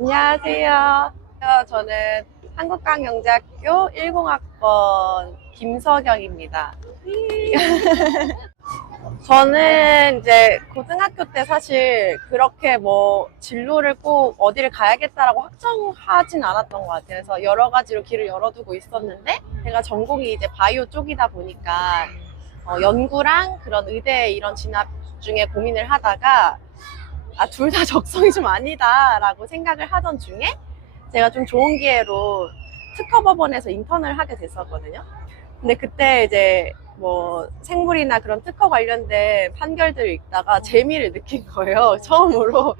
안녕하세요. 저는 한국강영대학교 10학번 김서경입니다. 저는 이제 고등학교 때 사실 그렇게 뭐 진로를 꼭 어디를 가야겠다라고 확정하진 않았던 것 같아요. 그래서 여러 가지로 길을 열어두고 있었는데 제가 전공이 이제 바이오 쪽이다 보니까 연구랑 그런 의대 이런 진학 중에 고민을 하다가 둘 다 적성이 좀 아니다라고 생각을 하던 중에 제가 좀 좋은 기회로 특허법원에서 인턴을 하게 됐었거든요. 근데 그때 이제 뭐 생물이나 그런 특허 관련된 판결들을 읽다가 재미를 느낀 거예요. 처음으로.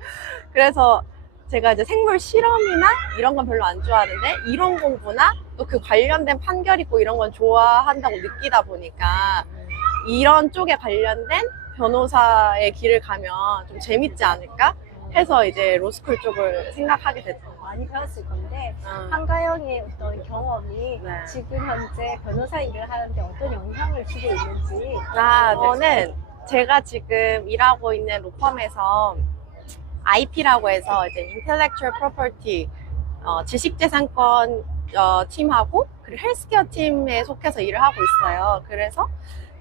그래서 제가 이제 생물 실험이나 이런 건 별로 안 좋아하는데 이론 공부나 또 그 관련된 판결 있고 이런 건 좋아한다고 느끼다 보니까 이런 쪽에 관련된 변호사의 길을 가면 좀 재밌지 않을까 해서 이제 로스쿨 쪽을 생각하게 됐던 것 같아요. 많이 배웠을 건데 한가영의 어떤 경험이 네. 지금 현재 변호사 일을 하는데 어떤 영향을 주고 있는지. 저는 제가 지금 일하고 있는 로펌에서 IP라고 해서 이제 Intellectual Property 지식재산권 팀하고 그리고 헬스케어 팀에 속해서 일을 하고 있어요. 그래서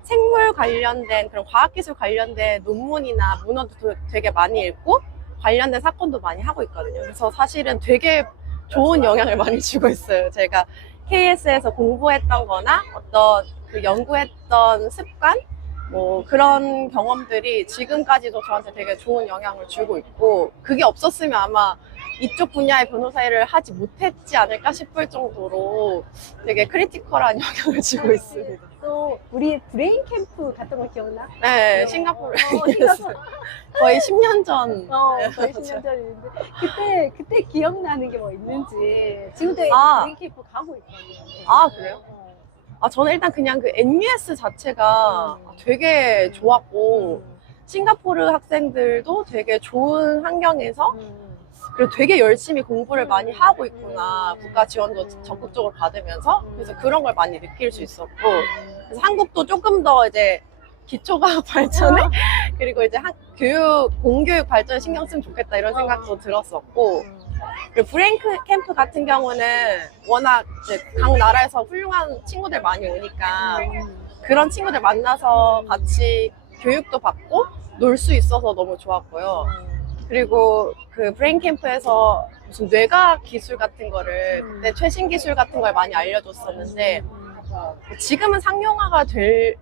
생물 관련된 그런 과학기술 관련된 논문이나 문헌도 되게 많이 읽고 관련된 사건도 많이 하고 있거든요. 그래서 사실은 되게 좋은 영향을 많이 주고 있어요. 제가 KS에서 공부했던 거나 어떤 그 연구했던 습관 뭐 그런 경험들이 지금까지도 저한테 되게 좋은 영향을 주고 있고 그게 없었으면 아마 이쪽 분야의 변호사 일을 하지 못했지 않을까 싶을 정도로 되게 크리티컬한 영향을 주고 있습니다. 또 우리 브레인 캠프 갔던 거 기억나? 네, 싱가포르에 싱가포르. 거의 10년 전. 거의 10년 전인데 그때 기억나는 게 뭐 있는지. 지금도 브레인 캠프 가고 있거든요. 그래요? 저는 일단 그냥 그 NUS 자체가 되게 좋았고 싱가포르 학생들도 되게 좋은 환경에서 그리고 되게 열심히 공부를 많이 하고 있구나. 국가 지원도 적극적으로 받으면서 그래서 그런 걸 많이 느낄 수 있었고 그래서 한국도 조금 더 이제 기초과학 발전에 그리고 이제 공교육 발전에 신경 쓰면 좋겠다 이런 생각도 들었었고 그리고 브레인 캠프 같은 경우는 워낙 이제 각 나라에서 훌륭한 친구들 많이 오니까 그런 친구들 만나서 같이 교육도 받고 놀 수 있어서 너무 좋았고요. 그리고 그 브레인 캠프에서 무슨 뇌과학 기술 같은 거를 그때 최신 기술 같은 걸 많이 알려줬었는데 지금은 상용화가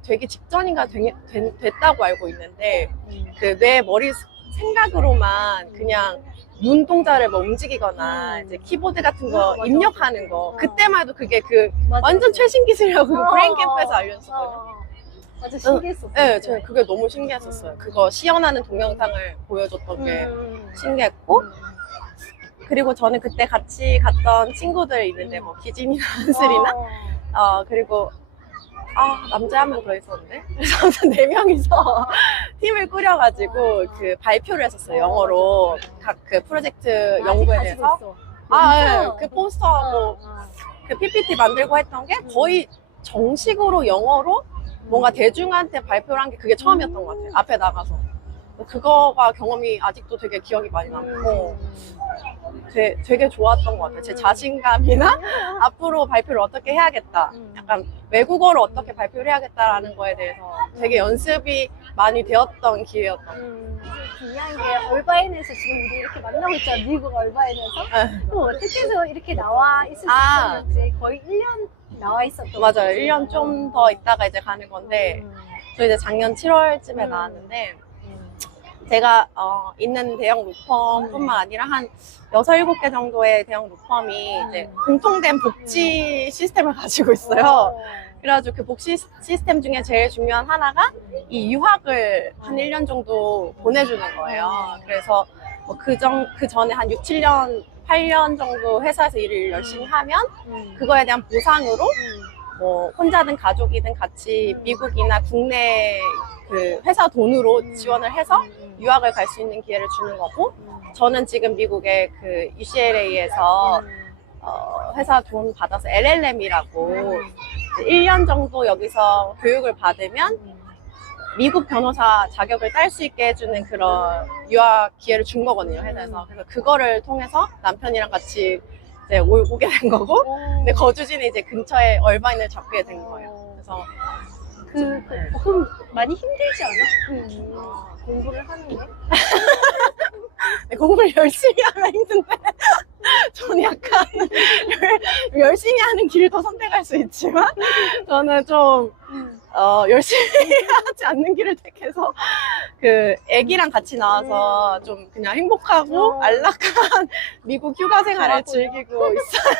되기 직전인가 됐다고 알고 있는데 그 뇌 머리 생각으로만 그냥 눈동자를 뭐 움직이거나 이제 키보드 같은 거 입력하는 거 그때만 해도 그게 완전 최신 기술이라고 브레인 캠프에서 알려줬거든요. 아주 신기했었어요. 네, 저는 그게 너무 신기했었어요. 그거 시연하는 동영상을 보여줬던 게 신기했고 그리고 저는 그때 같이 갔던 친구들 있는데 뭐 기진이나 한슬이나 그리고 남자 한 명 더 있었는데 그래서 아무튼 4명이서 팀을 꾸려가지고 그 발표를 했었어요. 영어로 각 그 프로젝트 연구에 대해서 그 포스터하고 그 PPT 만들고 했던 게 거의 정식으로 영어로 뭔가 대중한테 발표를 한 게 그게 처음이었던 것 같아요. 앞에 나가서. 그거가 경험이 아직도 되게 기억이 많이 남고 되게 좋았던 것 같아요. 제 자신감이나 앞으로 발표를 어떻게 해야겠다. 약간 외국어로 어떻게 발표를 해야겠다라는 거에 대해서 되게 연습이 많이 되었던 기회였던 것 같아요. 중요한 게 얼바인에서 지금 우리 이렇게 만나고 있잖아. 미국 얼바인에서. 또 어떻게 해서 이렇게 나와 있을 수 있었는지 거의 1년 나와 있었던 맞아요. 1년 좀 더 있다가 이제 가는 건데 저 이제 작년 7월쯤에 나왔는데 제가 있는 대형 로펌뿐만 아니라 한 6, 7개 정도의 대형 로펌이 이제 공통된 복지 시스템을 가지고 있어요. 그래가지고 그 복지 시스템 중에 제일 중요한 하나가 이 유학을 한 1년 정도 보내주는 거예요. 그래서 뭐 그 전에 한 6, 7년, 8년 정도 회사에서 일을 열심히 하면 그거에 대한 보상으로 뭐 혼자든 가족이든 같이 미국이나 국내 그 회사 돈으로 지원을 해서 유학을 갈 수 있는 기회를 주는 거고 저는 지금 미국의 그 UCLA에서 회사 돈 받아서 LLM이라고 1년 정도 여기서 교육을 받으면 미국 변호사 자격을 딸 수 있게 해주는 그런 유학 기회를 준 거거든요, 회사에서. 그래서 그거를 통해서 남편이랑 같이 이제 오게 된 거고, 근데 거주지는 이제 근처에 얼바인을 잡게 된 거예요. 그래서 그럼 많이 힘들지 않아? 공부를 하는 게? 공부를 열심히 하면 힘든데, 저는 약간 열심히 하는 길도 선택할 수 있지만, 저는 좀 열심히 하지 않는 길을 택해서 애기랑 같이 나와서 좀 그냥 행복하고 안락한 미국 휴가 생활을 즐기고 있어요.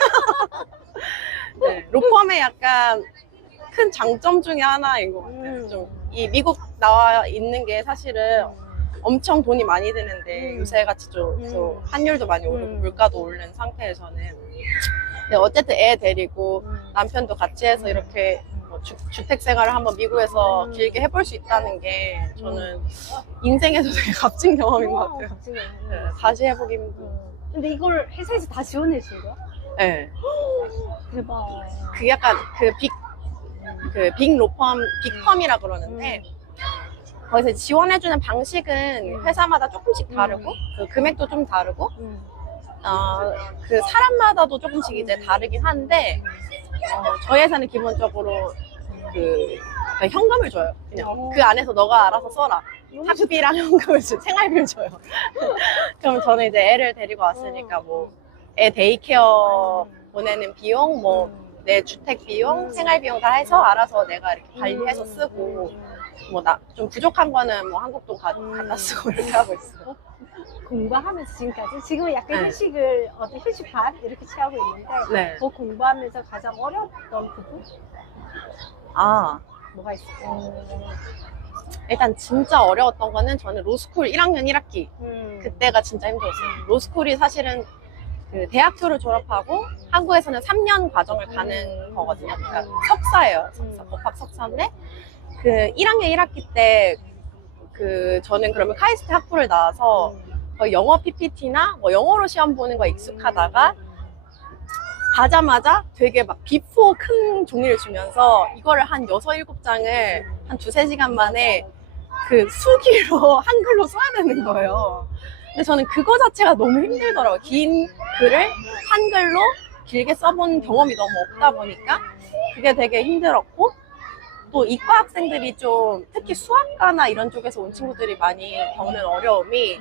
네, 로펌의 약간 큰 장점 중에 하나인 것 같아요. 좀 이 미국 나와 있는 게 사실은 엄청 돈이 많이 드는데 요새 같이 좀 환율도 많이 오르고 물가도 오른 상태에서는, 근데 어쨌든 애 데리고 남편도 같이 해서 이렇게 뭐 주택 생활을 한번 미국에서 길게 해볼 수 있다는 게 저는 인생에서 되게 값진 경험인 것 같아요. 네, 다시 해보기 힘들어. 근데 이걸 회사에서 다 지원해 준 거야? 네. 대박. 그게 약간 빅 로펌, 빅펌이라 그러는데, 거기서 지원해주는 방식은 회사마다 조금씩 다르고, 그 금액도 좀 다르고, 그 사람마다도 조금씩 이제 다르긴 한데, 저희 회사는 기본적으로 그냥 현금을 줘요. 그냥 그 안에서 너가 알아서 써라. 학비랑 현금을 생활비를 줘요. 그럼 저는 이제 애를 데리고 왔으니까 뭐 애 데이케어 보내는 비용, 뭐 내 주택 비용, 생활 비용 다 해서 알아서 내가 이렇게 관리해서 쓰고, 뭐 좀 부족한 거는 뭐 한국 돈 갖다 쓰고 이렇게 하고 있어요. 공부하면서 지금까지 지금은 약간 네. 휴식을 어떤 휴식 반 이렇게 취하고 있는데, 네. 그 공부하면서 가장 어려웠던 부분 뭐가 있을까요? 일단 진짜 어려웠던 거는 저는 로스쿨 1학년 1학기 그때가 진짜 힘들었어요. 로스쿨이 사실은 그 대학교를 졸업하고 한국에서는 3년 과정을 가는 거거든요. 그러니까 석사예요. 법학 석사인데 그 1학년 1학기 때 저는 그러면 카이스트 학부를 나와서 거의 영어 PPT나 뭐 영어로 시험 보는 거 익숙하다가 가자마자 되게 막 B4 큰 종이를 주면서 이거를 한 6, 7장을 한 2, 3시간 만에 그 수기로 한글로 써야 되는 거예요. 근데 저는 그거 자체가 너무 힘들더라고요. 긴 글을 한글로 길게 써본 경험이 너무 없다 보니까 그게 되게 힘들었고, 또 이과 학생들이 좀 특히 수학과나 이런 쪽에서 온 친구들이 많이 겪는 어려움이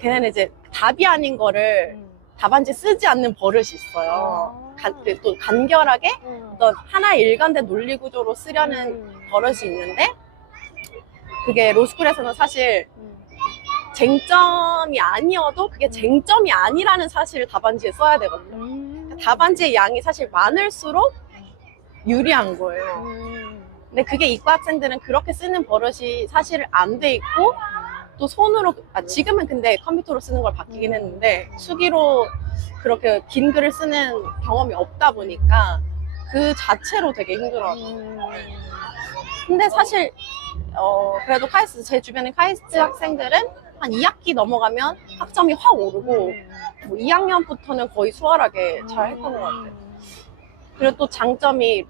걔네는 이제 답이 아닌 거를 답안지 쓰지 않는 버릇이 있어요. 또 간결하게 어떤 하나의 일관된 논리 구조로 쓰려는 버릇이 있는데, 그게 로스쿨에서는 사실 쟁점이 아니어도 그게 쟁점이 아니라는 사실을 답안지에 써야 되거든요. 답안지의 양이 사실 많을수록 유리한 거예요. 근데 그게 이과 학생들은 그렇게 쓰는 버릇이 사실 안 돼 있고, 또 손으로, 지금은 근데 컴퓨터로 쓰는 걸 바뀌긴 했는데 수기로 그렇게 긴 글을 쓰는 경험이 없다 보니까 그 자체로 되게 힘들어요. 근데 사실 그래도 제 주변에 카이스트 학생들은 한 2학기 넘어가면 학점이 확 오르고 뭐 2학년부터는 거의 수월하게 잘 했던 것 같아요. 그리고 또 장점이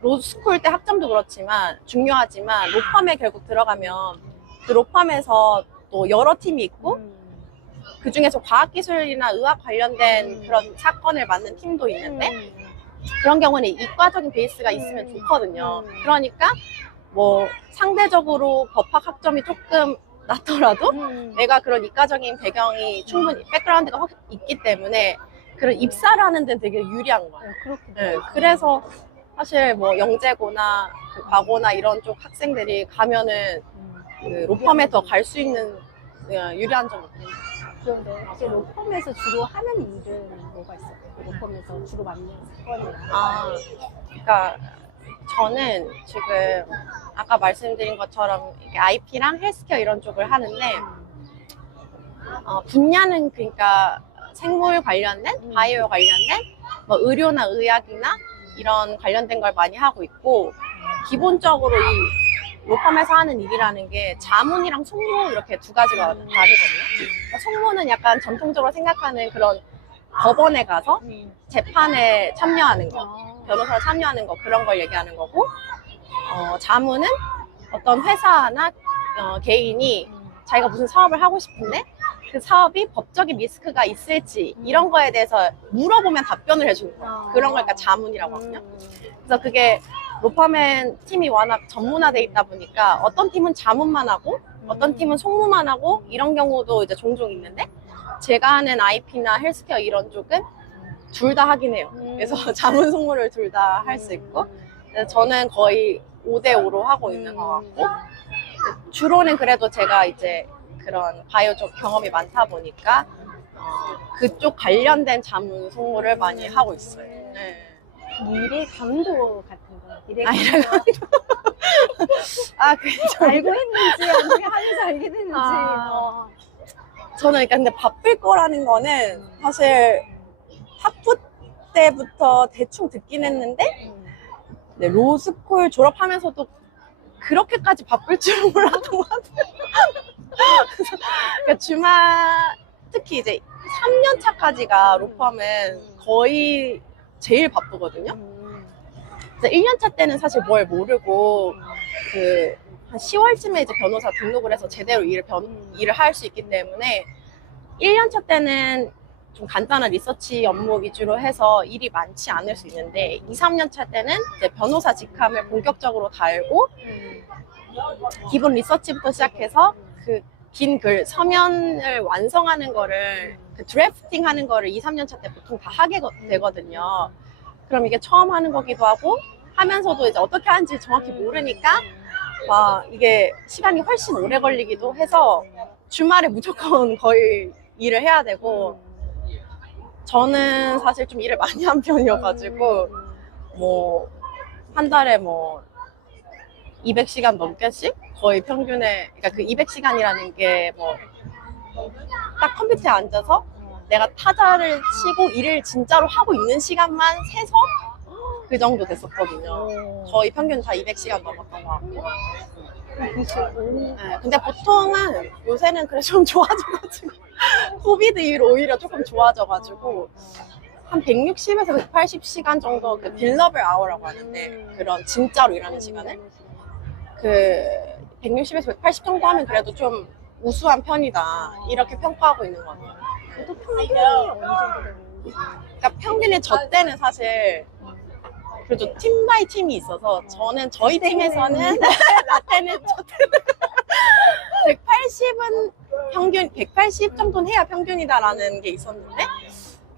로스쿨 때 학점도 그렇지만 중요하지만 로펌에 결국 들어가면 그 로펌에서 또 여러 팀이 있고 그 중에서 과학기술이나 의학 관련된 그런 사건을 맡는 팀도 있는데, 그런 경우는 이과적인 베이스가 있으면 좋거든요. 그러니까 뭐 상대적으로 법학 학점이 조금 낮더라도 내가 그런 이과적인 배경이 충분히 백그라운드가 있기 때문에 그런 입사를 하는 데는 되게 유리한 거예요. 네, 그래서 사실 뭐 영재고나 과고나 이런 쪽 학생들이 가면은 로펌에 더 갈 수 있는 유리한 점이 있긴 해요. 그런데 이제 로펌에서 주로 하는 일은 뭐가 있어요? 로펌에서 주로 맡는 사건이나. 그러니까 저는 지금 아까 말씀드린 것처럼 이렇게 IP랑 헬스케어 이런 쪽을 하는데, 분야는 그러니까 생물 관련된, 바이오 관련된, 뭐 의료나 의학이나 이런 관련된 걸 많이 하고 있고, 기본적으로 이 로펌에서 하는 일이라는 게 자문이랑 송무 이렇게 두 가지가 다르거든요. 그러니까 송무는 약간 전통적으로 생각하는 그런 법원에 가서 재판에 참여하는 거, 변호사로 참여하는 거, 그런 걸 얘기하는 거고, 자문은 어떤 회사나 개인이 자기가 무슨 사업을 하고 싶은데 그 사업이 법적인 리스크가 있을지 이런 거에 대해서 물어보면 답변을 해주는 거예요. 그런 걸 그러니까 자문이라고 하거든요. 그래서 그게 로펌앤 팀이 워낙 전문화돼 있다 보니까 어떤 팀은 자문만 하고 어떤 팀은 송무만 하고 이런 경우도 이제 종종 있는데 제가 하는 IP나 헬스케어 이런 쪽은 둘 다 하긴 해요. 그래서 자문 송무를 둘 다 할 수 있고 그래서 저는 거의 5대5로 하고 있는 것 같고 주로는 그래도 제가 이제 그런 바이오 쪽 경험이 많다 보니까 그쪽 관련된 자문 송무를 많이 하고 있어요. 네. 미래 강도 같은 거. 미래 아, 강도. 그죠. 알고 있는지 아니면 하면서 알게 됐는지. 저는 그러니까 근데 바쁠 거라는 거는 사실 탑4 때부터 대충 듣긴 했는데 네, 로스쿨 졸업하면서도 그렇게까지 바쁠 줄은 몰랐던 것 같아요. 그러니까 주말 특히 이제 3년 차까지가 로펌은 거의 제일 바쁘거든요. 그래서 1년 차 때는 사실 뭘 모르고 한 10월쯤에 이제 변호사 등록을 해서 제대로 일을 할 수 있기 때문에 1년 차 때는 좀 간단한 리서치 업무 위주로 해서 일이 많지 않을 수 있는데 2, 3년 차 때는 이제 변호사 직함을 본격적으로 달고 기본 리서치부터 시작해서 그 긴 글, 서면을 완성하는 거를 그 드래프팅 하는 거를 2, 3년 차 때 보통 다 하게 되거든요. 그럼 이게 처음 하는 거기도 하고 하면서도 이제 어떻게 하는지 정확히 모르니까 막 이게 시간이 훨씬 오래 걸리기도 해서 주말에 무조건 거의 일을 해야 되고 저는 사실 좀 일을 많이 한 편이어가지고 뭐 한 달에 뭐 200시간 넘게씩 거의 평균에 그러니까 그 200시간이라는 게 뭐 딱 컴퓨터에 앉아서 내가 타자를 치고 일을 진짜로 하고 있는 시간만 세서 그 정도 됐었거든요. 거의 평균 다 200시간 넘었던 것 같고. 네, 근데 보통은 요새는 그래 좀 좋아져가지고 코비드 이후로 오히려 조금 좋아져가지고 한 160에서 180시간 정도 그 빌러블 아워라고 하는데 그런 진짜로 일하는 시간을 그 160에서 180 정도 하면 그래도 좀 우수한 편이다 이렇게 평가하고 있는 것 같아요. 또 평균이 어느 정도 되는지. 그러니까 평균에 저 때는 사실 그래도 팀 바이 팀이 있어서 저는 저희 팀에서는 라떼는 저 때는 180은 평균 180 정도는 해야 평균이다라는 게 있었는데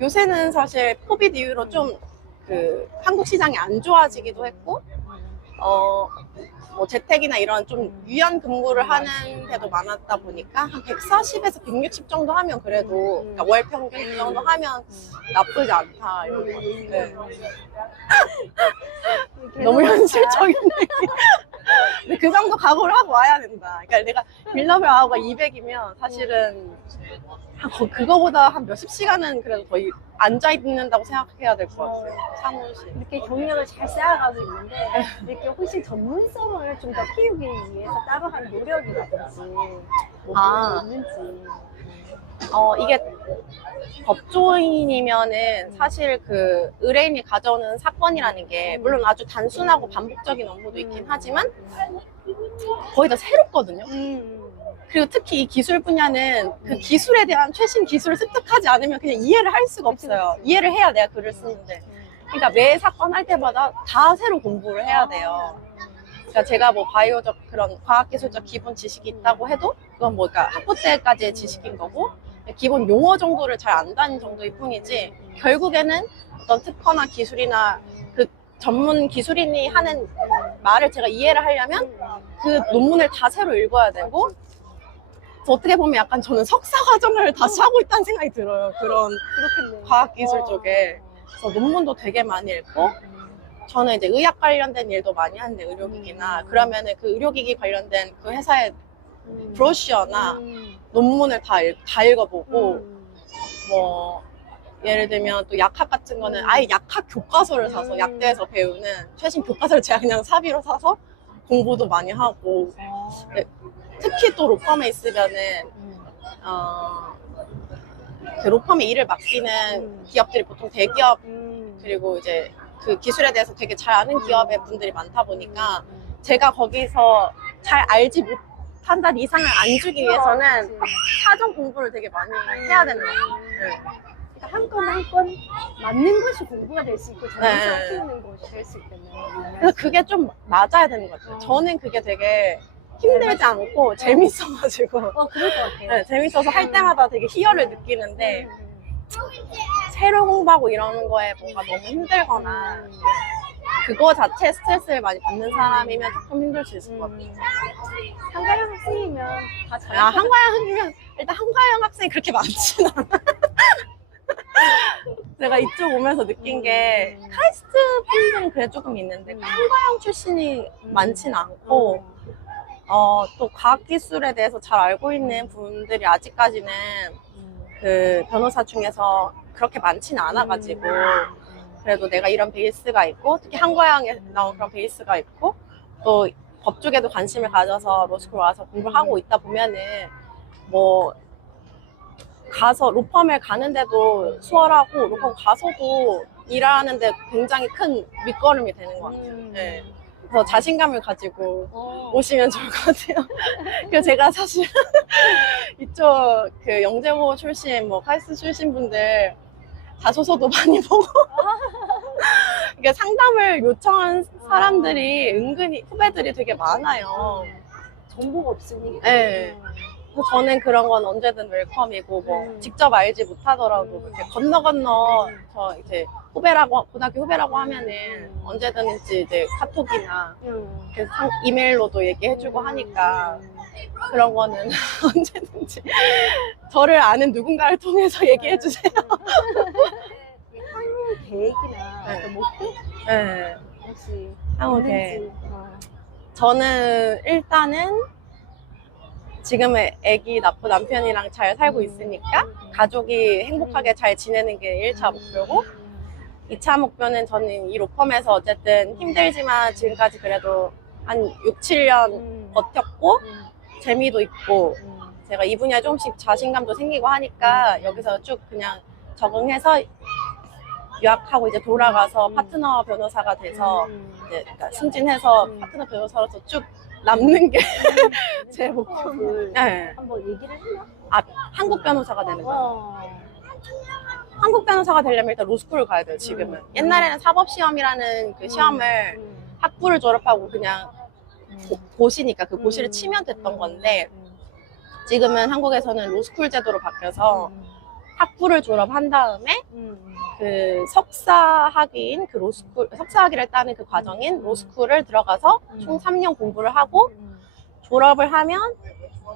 요새는 사실 코비드 이후로 좀 그 한국 시장이 안 좋아지기도 했고 뭐 재택이나 이런 좀 유연 근무를 하는 데도 많았다 보니까 한 140에서 160 정도 하면 그래도 그러니까 월 평균 이 정도 하면 나쁘지 않다 이런 거 같아요. 네. 너무 현실적인 얘기. 근데 그 정도 각오를 하고 와야 된다. 그러니까 내가 빌러블 아워가 200이면 사실은 그거보다 한 몇십 시간은 그래도 거의 앉아있는다고 생각해야 될 것 같아요. 사무실. 이렇게 경력을 잘 쌓아가고 있는데 이렇게 훨씬 전문성을 좀 더 키우기 위해서 따로 한 노력이라든지 뭐 있는지. 이게 법조인이면은 사실 그 의뢰인이 가져오는 사건이라는 게 물론 아주 단순하고 반복적인 업무도 있긴 하지만 거의 다 새롭거든요. 그리고 특히 이 기술 분야는 그 기술에 대한 최신 기술을 습득하지 않으면 그냥 이해를 할 수가 없어요. 이해를 해야 내가 글을 쓰는데. 그러니까 매 사건 할 때마다 다 새로 공부를 해야 돼요. 그러니까 제가 뭐 바이오적 그런 과학기술적 기본 지식이 있다고 해도 그건 뭐 그러니까 학부 때까지의 지식인 거고 기본 용어 정도를 잘 안다는 정도일 뿐이지 결국에는 어떤 특허나 기술이나 그 전문 기술인이 하는 말을 제가 이해를 하려면 그 논문을 다 새로 읽어야 되고 그래서 어떻게 보면 약간 저는 석사 과정을 다시 하고 있다는 생각이 들어요. 그런 그렇겠네요. 과학기술 쪽에. 그래서 논문도 되게 많이 읽고 저는 이제 의학 관련된 일도 많이 하는데 의료기기나 그러면은 그 의료기기 관련된 그 회사의 브로셔나 논문을 다 읽어보고 뭐 예를 들면 또 약학 같은 거는 아예 약학 교과서를 사서 약대에서 배우는 최신 교과서를 제가 그냥 사비로 사서 공부도 많이 하고 특히 또 로펌에 있으면은 그 로펌에 일을 맡기는 기업들이 보통 대기업 그리고 이제 그 기술에 대해서 되게 잘 아는 기업의 분들이 많다 보니까 제가 거기서 잘 알지 못한다는 이상을 안 주기 위해서는 사전 공부를 되게 많이 해야 되는 것 같아요. 네. 그러니까 한 건 한 건 맞는 것이 공부가 될 수 있고 정성을 네. 키우는 것이 될 수 있겠네요. 그래서 그게 좀 맞아야 되는 것 같아요. 저는 그게 되게 힘들지 않고 재밌어가지고 그럴 것 같아요. 네, 재밌어서 할 때마다 되게 희열을 느끼는데 새로 공부하고 이러는 거에 뭔가 너무 힘들거나 그거 자체에 스트레스를 많이 받는 사람이면 조금 힘들 수 있을 것 같아요. 한가영 학생이면 다 잘. 한과영이면 일단 한과영 학생이 그렇게 많진 않아. 제가 이쪽 오면서 느낀 게 카이스트 분들은 그래 조금 있는데 한과영 출신이 많진 않고 또 과학기술에 대해서 잘 알고 있는 분들이 아직까지는 그 변호사 중에서 그렇게 많지는 않아가지고 그래도 내가 이런 베이스가 있고 특히 한과영에 나온 그런 베이스가 있고 또 법 쪽에도 관심을 가져서 로스쿨 와서 공부를 하고 있다 보면은 뭐 가서 로펌을 가는데도 수월하고 로펌 가서도 일하는데 굉장히 큰 밑거름이 되는 것 같아요. 네. 그래서 자신감을 가지고 오시면 좋을 것 같아요. 그래서 제가 사실 이쪽 그 영재고 출신, 뭐 카이스트 출신 분들 자소서도 많이 보고 이게 상담을 요청한 사람들이 은근히 후배들이 되게 많아요. 정보가 없으니까. 네. 그래서 저는 그런 건 언제든 웰컴이고 뭐 직접 알지 못하더라도 이렇게 건너 저 이제 후배라고 고등학교 후배라고 하면은 언제든지 이제 카톡이나 이렇게 이메일로도 얘기해주고 하니까 그런 거는 언제든지 저를 아는 누군가를 통해서 얘기해주세요. 향후 계획이나 네. 어떤 목표 네. 혹시 향후 있는지. 저는 일단은 지금의 애기 낳고 남편이랑 잘 살고 있으니까 가족이 행복하게 잘 지내는 게 1차 목표고 2차 목표는 저는 이 로펌에서 어쨌든 힘들지만 지금까지 그래도 한 6, 7년 버텼고 재미도 있고 제가 이 분야에 조금씩 자신감도 생기고 하니까 여기서 쭉 그냥 적응해서 유학하고 이제 돌아가서 파트너 변호사가 돼서 이제 그러니까 승진해서 파트너 변호사로서 쭉 남는 게 제 목표입니다. 네. 한번 얘기를 했나? 한국 변호사가 되는 거예요. 한국 변호사가 되려면 일단 로스쿨을 가야 돼요, 지금은. 옛날에는 사법시험이라는 그 시험을 학부를 졸업하고 그냥 고시니까 그 고시를 치면 됐던 건데 지금은 한국에서는 로스쿨 제도로 바뀌어서 학부를 졸업한 다음에 그 석사학위인 그 로스쿨, 석사학위를 따는 그 과정인 로스쿨을 들어가서 총 3년 공부를 하고 졸업을 하면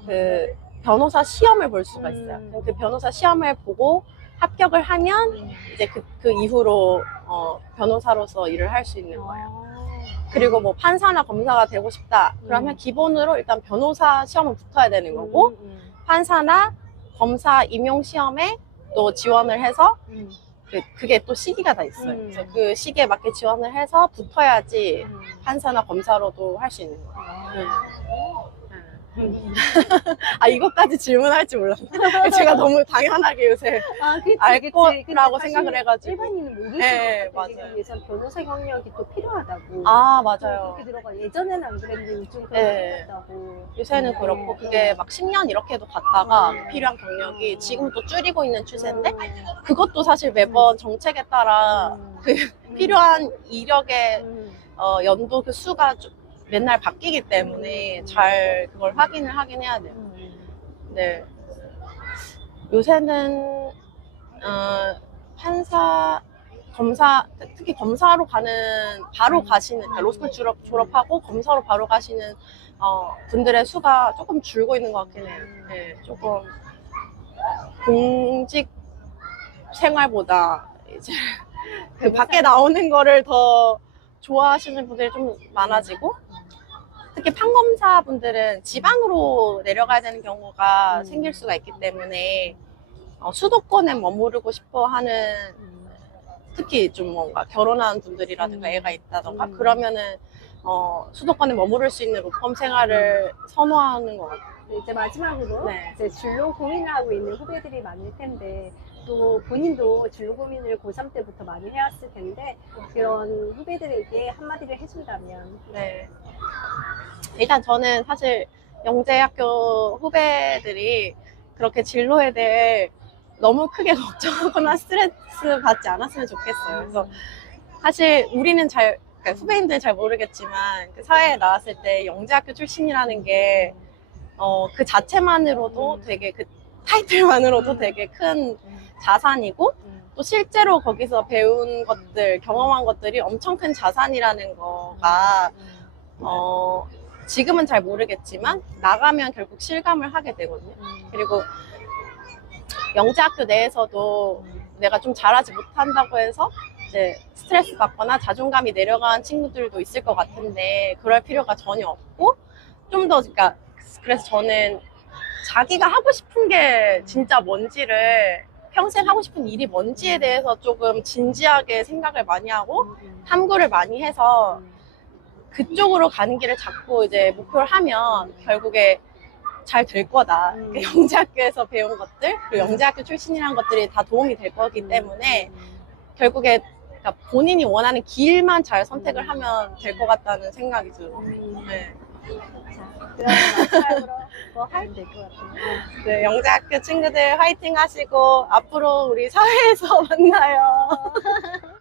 그 변호사 시험을 볼 수가 있어요. 그 변호사 시험을 보고 합격을 하면 이제 그 이후로 변호사로서 일을 할 수 있는 거예요. 그리고 뭐 판사나 검사가 되고 싶다 그러면 기본으로 일단 변호사 시험을 붙어야 되는 거고 판사나 검사 임용 시험에 또 지원을 해서 그게 또 시기가 다 있어요. 그래서 그 시기에 맞게 지원을 해서 붙어야지 판사나 검사로도 할 수 있는 거예요. 이것까지 질문할 줄 몰랐어요. 제가 너무 당연하게 요새 알 거라고 생각을 해가지고. 일반인은 모르죠. 네, 맞아요. 예전 변호사 경력이 또 필요하다고. 맞아요. 그렇게 들어가. 예전에는 안 그랬는데 요즘 네. 그렇다고. 요새는 그렇고 그게 막 10년 이렇게도 갔다가 필요한 경력이 지금 또 줄이고 있는 추세인데 그것도 사실 매번 정책에 따라 그 필요한 이력의 연도 그 수가 맨날 바뀌기 때문에 잘 그걸 확인을 하긴 해야 돼요. 네. 요새는 판사, 검사, 특히 검사로 가는 바로 가시는 그러니까 로스쿨 졸업하고 검사로 바로 가시는 분들의 수가 조금 줄고 있는 것 같긴 해요. 네, 조금 공직 생활보다 이제 그 밖에 나오는 거를 더 좋아하시는 분들이 좀 많아지고 특히 판검사 분들은 지방으로 내려가야 되는 경우가 생길 수가 있기 때문에 수도권에 머무르고 싶어 하는 특히 좀 뭔가 결혼한 분들이라든가 애가 있다던가 그러면은 수도권에 머무를 수 있는 로펌 생활을 선호하는 것 같아요. 이제 마지막으로 네. 이제 진로 고민을 하고 있는 후배들이 많을 텐데 또 본인도 진로 고민을 고3 때부터 많이 해왔을 텐데 그런 후배들에게 한마디를 해준다면 네. 일단 저는 사실 영재학교 후배들이 그렇게 진로에 대해 너무 크게 걱정하거나 스트레스 받지 않았으면 좋겠어요. 그래서 사실 우리는 그러니까 후배님들은 잘 모르겠지만 그 사회에 나왔을 때 영재학교 출신이라는 게 그 자체만으로도 되게 그 타이틀만으로도 되게 큰 자산이고 또 실제로 거기서 배운 것들, 경험한 것들이 엄청 큰 자산이라는 거가 지금은 잘 모르겠지만 나가면 결국 실감을 하게 되거든요. 그리고 영재학교 내에서도 내가 좀 잘하지 못한다고 해서 이제 스트레스 받거나 자존감이 내려간 친구들도 있을 것 같은데 그럴 필요가 전혀 없고 좀 더 그러니까 그래서 저는 자기가 하고 싶은 게 진짜 뭔지를 평생 하고 싶은 일이 뭔지에 대해서 조금 진지하게 생각을 많이 하고 탐구를 많이 해서 그쪽으로 가는 길을 잡고 이제 목표를 하면 결국에 잘 될 거다. 그 영재학교에서 배운 것들, 그리고 영재학교 출신이라는 것들이 다 도움이 될 거기 때문에 결국에 그러니까 본인이 원하는 길만 잘 선택을 하면 될 것 같다는 생각이 들어요. 네. 그런 마지막으로 뭐 하면 될 것 같아요. 네, 영재학교 친구들 화이팅 하시고 앞으로 우리 사회에서 만나요.